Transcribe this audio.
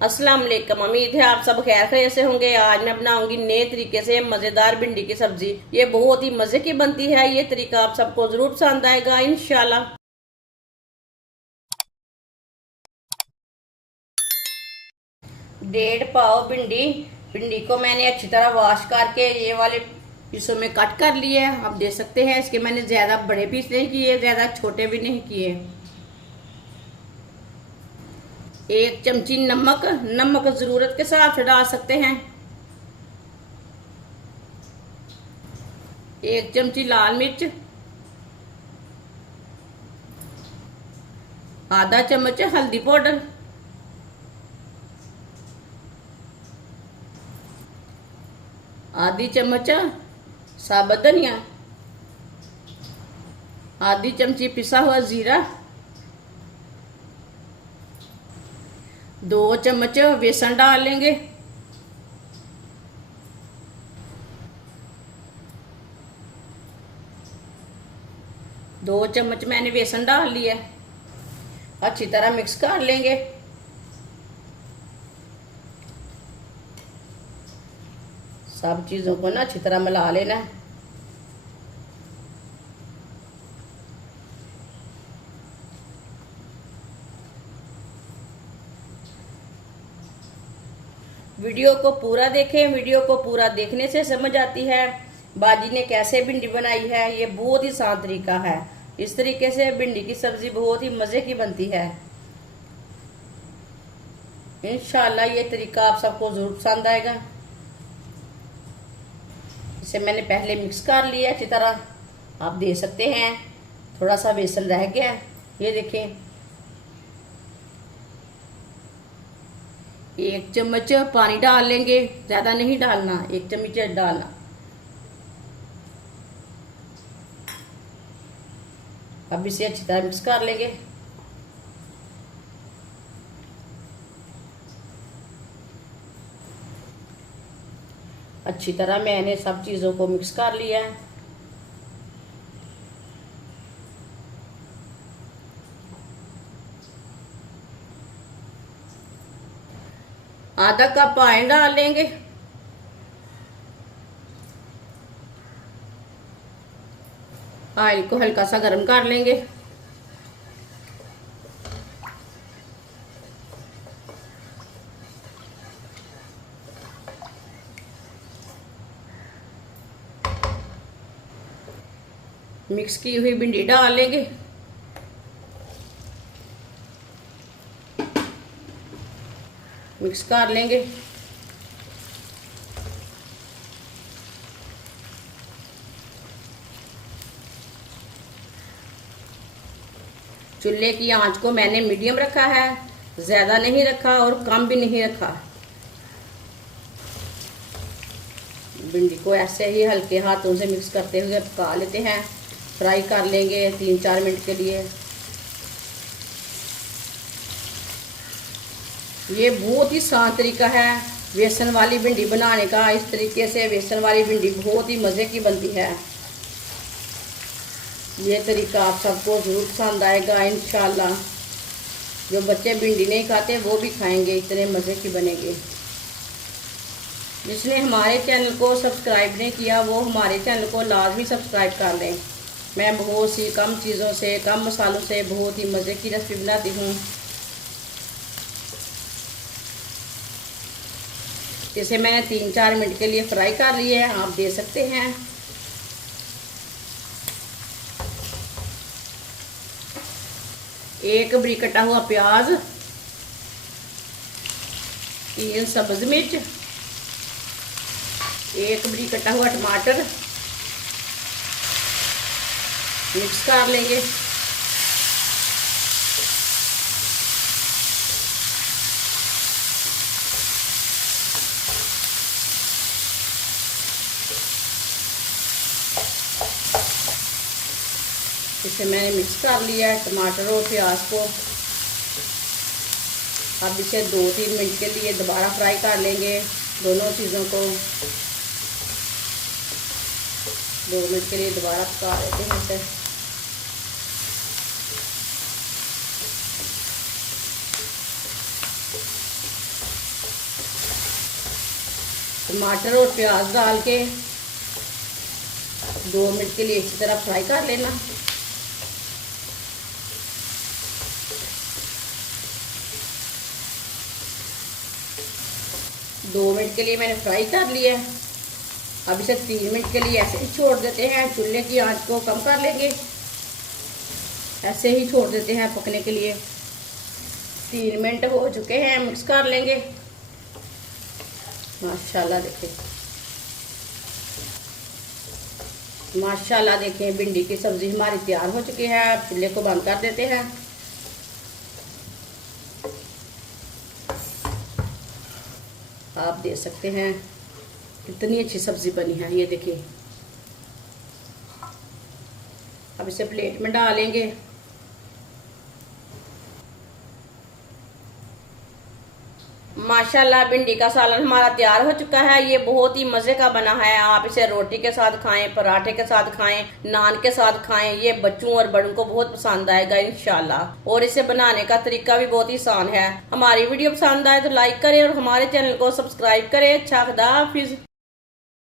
अस्सलाम वालेकुम। उम्मीद है आप सब खैर खैरियत से होंगे। आज मैं बनाऊंगी नए तरीके से मजेदार भिंडी की सब्जी। ये बहुत ही मजे की बनती है। ये तरीका आप सबको जरूर पसंद आएगा इंशाल्लाह। 1.5 पाव भिंडी। भिंडी को मैंने अच्छी तरह वॉश करके ये वाले पीसों में कट कर लिए। आप देख सकते हैं इसके मैंने ज्यादा बड़े पीस नहीं किए, ज्यादा छोटे भी नहीं किए। 1 चमची नमक। नमक जरूरत के हिसाब से डाल सकते हैं। 1 चमची लाल मिर्च। आधा चम्मच हल्दी पाउडर। आधी चम्मच साबुत धनिया। आधी चमची पिसा हुआ जीरा। 2 चम्मच बेसन डाल लेंगे। दो चम्मच मैंने बेसन डाल लिया। अच्छी तरह मिक्स कर लेंगे। सब चीजों को ना अच्छी तरह मिला लेना है। वीडियो को पूरा देखें। वीडियो को पूरा देखने से समझ आती है बाजी ने कैसे भिंडी बनाई है। ये बहुत ही आसान तरीका है। इस तरीके से भिंडी की सब्जी बहुत ही मजे की बनती है। इंशाल्लाह ये तरीका आप सबको जरूर पसंद आएगा। इसे मैंने पहले मिक्स कर लिया अच्छी तरह। आप देख सकते हैं थोड़ा सा बेसन रह गया। ये देखें। 1 चम्मच पानी डाल लेंगे, ज्यादा नहीं डालना, 1 चम्मच डालना। अब इसे अच्छी तरह मिक्स कर लेंगे। अच्छी तरह मैंने सब चीजों को मिक्स कर लिया है। आधा कप ऑयल डाल लेंगे। ऑयल को हल्का सा गर्म कर लेंगे। मिक्स की हुई भिंडी डाल लेंगे। मिक्स कर लेंगे। चूल्हे की आंच को मैंने मीडियम रखा है, ज्यादा नहीं रखा और कम भी नहीं रखा। भिंडी को ऐसे ही हल्के हाथों से मिक्स करते हुए पका लेते हैं। फ्राई कर लेंगे 3-4 मिनट के लिए। ये बहुत ही आसान तरीका है बेसन वाली भिंडी बनाने का। इस तरीके से बेसन वाली भिंडी बहुत ही मज़े की बनती है। ये तरीका आप सबको ज़रूर पसंद आएगा इंशाल्लाह। जो बच्चे भिंडी नहीं खाते वो भी खाएंगे, इतने मज़े की बनेगी। जिसने हमारे चैनल को सब्सक्राइब नहीं किया वो हमारे चैनल को लाजमी सब्सक्राइब कर लें। मैं बहुत सी कम चीज़ों से, कम मसालों से बहुत ही मज़े की रेसिपी बनाती हूँ। इसे मैंने 3-4 मिनट के लिए फ्राई कर लिए हैं, आप देख सकते हैं। एक बरीक कटा हुआ प्याज, 3 सब्ज मिर्च, 1 बरीक कटा हुआ टमाटर मिक्स कर लेंगे। इसे मैंने मिक्स कर लिया है टमाटर और प्याज को। अब इसे 2-3 मिनट के लिए दोबारा फ्राई कर लेंगे दोनों चीज़ों को। 2 मिनट के लिए दोबारा पका लेते हैं इसे। टमाटर और प्याज डाल के 2 मिनट के लिए इसी तरह फ्राई कर लेना। दो मिनट के लिए मैंने फ्राई कर लिया है। अब इसे 3 मिनट के लिए ऐसे ही छोड़ देते हैं। चूल्हे की आंच को कम कर लेंगे, ऐसे ही छोड़ देते हैं पकने के लिए। 3 मिनट हो चुके हैं, मिक्स कर लेंगे। माशाल्लाह देखिए, माशाल्लाह देखिए भिंडी की सब्जी हमारी तैयार हो चुकी है। अब चूल्हे को बंद कर देते हैं। आप देख सकते हैं कितनी अच्छी सब्जी बनी है, ये देखिए। अब इसे प्लेट में डालेंगे। माशाल्लाह भिंडी का सालन हमारा तैयार हो चुका है। ये बहुत ही मज़े का बना है। आप इसे रोटी के साथ खाएं, पराठे के साथ खाएं, नान के साथ खाएं। ये बच्चों और बड़ों को बहुत पसंद आएगा इंशाल्लाह। और इसे बनाने का तरीका भी बहुत ही आसान है। हमारी वीडियो पसंद आए तो लाइक करें और हमारे चैनल को सब्सक्राइब करें। अच्छा, खुदा हाफिज।